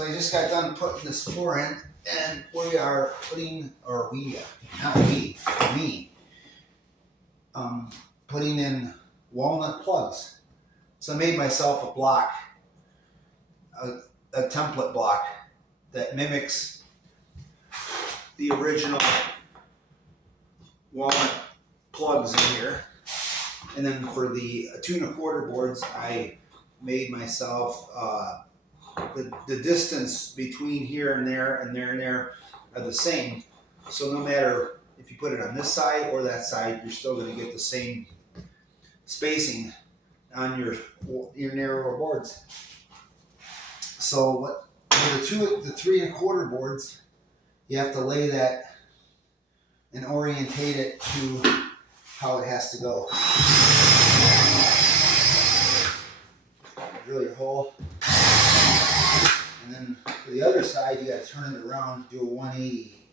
So I just got done putting this floor in, and we are putting, or we, not we, me, putting in walnut plugs. So I made myself a block, a template block that mimics the original walnut plugs in here. And then for the 2 1/4 boards, I made myself the distance between here and there and there and there are the same. So no matter if you put it on this side or that side, you're still going to get the same spacing on your narrower boards. So what for the 3 1/4 boards, you have to lay that and orientate it to how it has to go. Drill your hole, and then for the other side, you got to turn it around, do a 180.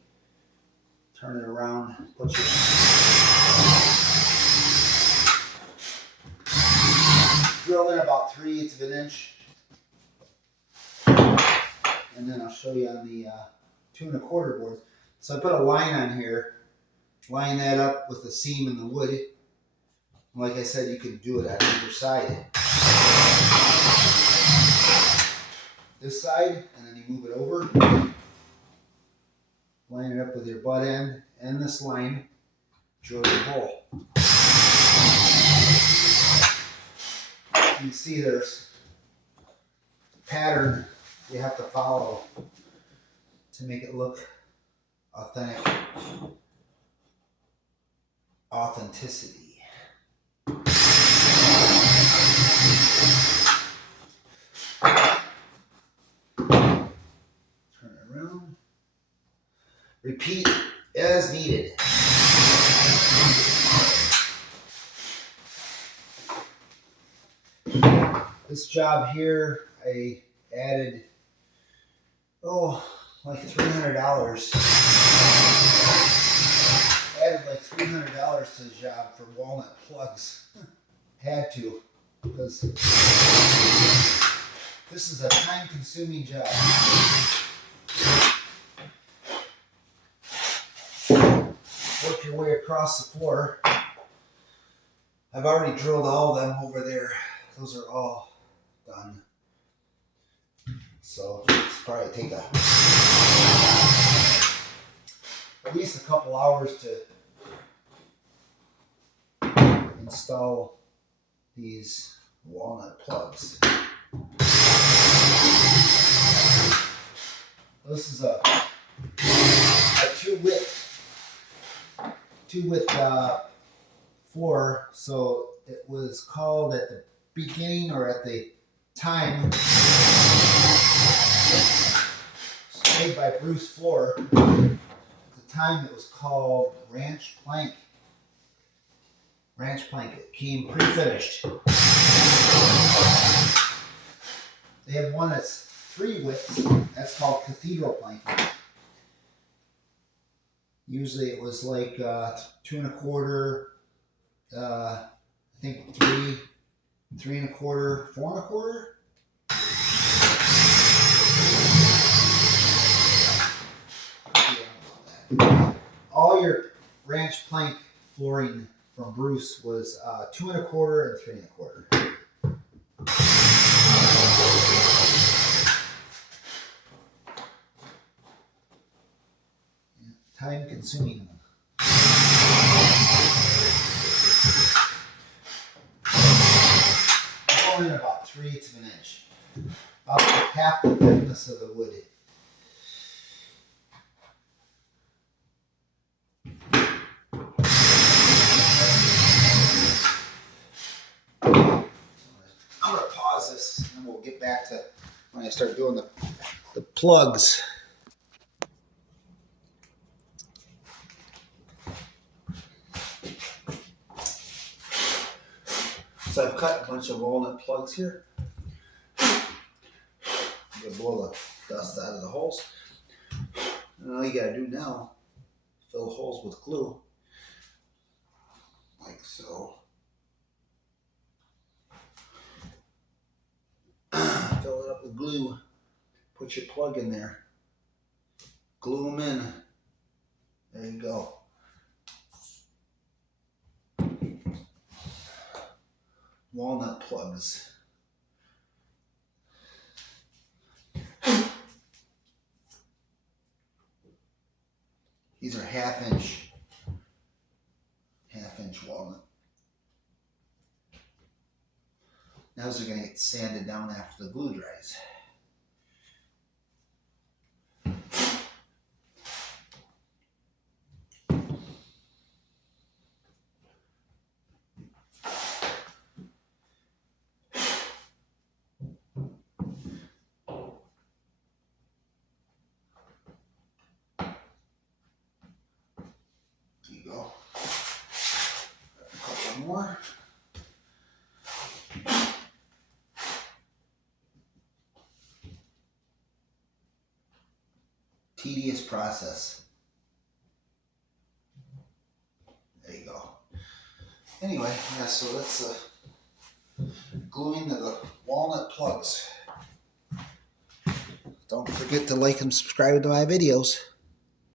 Turn it around, put your drill in about 3/8 of an inch, and then I'll show you on the 2 1/4 boards. So I put a line on here, line that up with the seam in the wood. Like I said, you can do it on either side. This side, and then you move it over, line it up with your butt end and this line, drill your hole. You see there's a pattern you have to follow to make it look authentic. Authenticity. Turn it around. Repeat as needed. This job here, I added, like $300. Added like $300 to the job for walnut plugs. Had to, because this is a time-consuming job. Work your way across the floor. I've already drilled all of them over there. Those are all done. So it's probably take at least a couple hours to install these walnut plugs. This is a 2-width floor, so it was called at the beginning or at the time, it's made by Bruce Floor. At the time it was called Ranch Plank. It came pre-finished. They have one that's 3 widths. That's called Cathedral Plank. Usually it was like 2 1/4, I think 3 1/4, 4 1/4. All your ranch plank flooring from Bruce was 2 1/4 and 3 1/4. Time consuming. Going in about 3/8 of an inch, about half the thickness of the wood. I'm going to pause this and we'll get back to when I start doing the plugs. So I've cut a bunch of walnut plugs here. I'm going to blow the dust out of the holes. And all you got to do now is fill the holes with glue. Like so. Fill it up with glue. Put your plug in there. Glue them in. There you go. Walnut plugs. These are half-inch walnut. Now those are going to get sanded down after the glue dries. There you go. A couple more. Tedious process. There you go. Anyway, yeah, so that's gluing the walnut plugs. Don't forget to like and subscribe to my videos.